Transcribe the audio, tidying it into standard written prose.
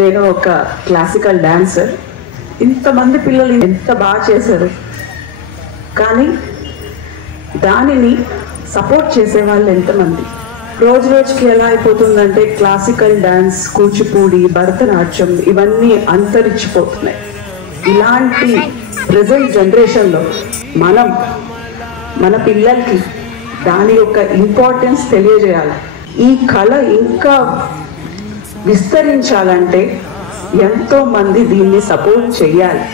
నేను ఒక classical dancer. ఇంతమంది పిల్లలు ఎంత బాగా చేశారు, కానీ దానిని సపోర్ట్ చేసే వాళ్ళు ఎంతమంది? రోజు రోజుకి ఎలా అయిపోతుందంటే క్లాసికల్ డాన్స్, కూచిపూడి, భరతనాట్యం ఇవన్నీ అంతరించిపోతున్నాయి. ఇలాంటి ప్రెజెంట్ జనరేషన్లో మనం మన పిల్లలకి దాని యొక్క ఇంపార్టెన్స్ తెలియజేయాలి. ఈ కళ ఇంకా విస్తరించాలంటే ఎంతో మంది దీన్ని సపోర్ట్ చేయాలి.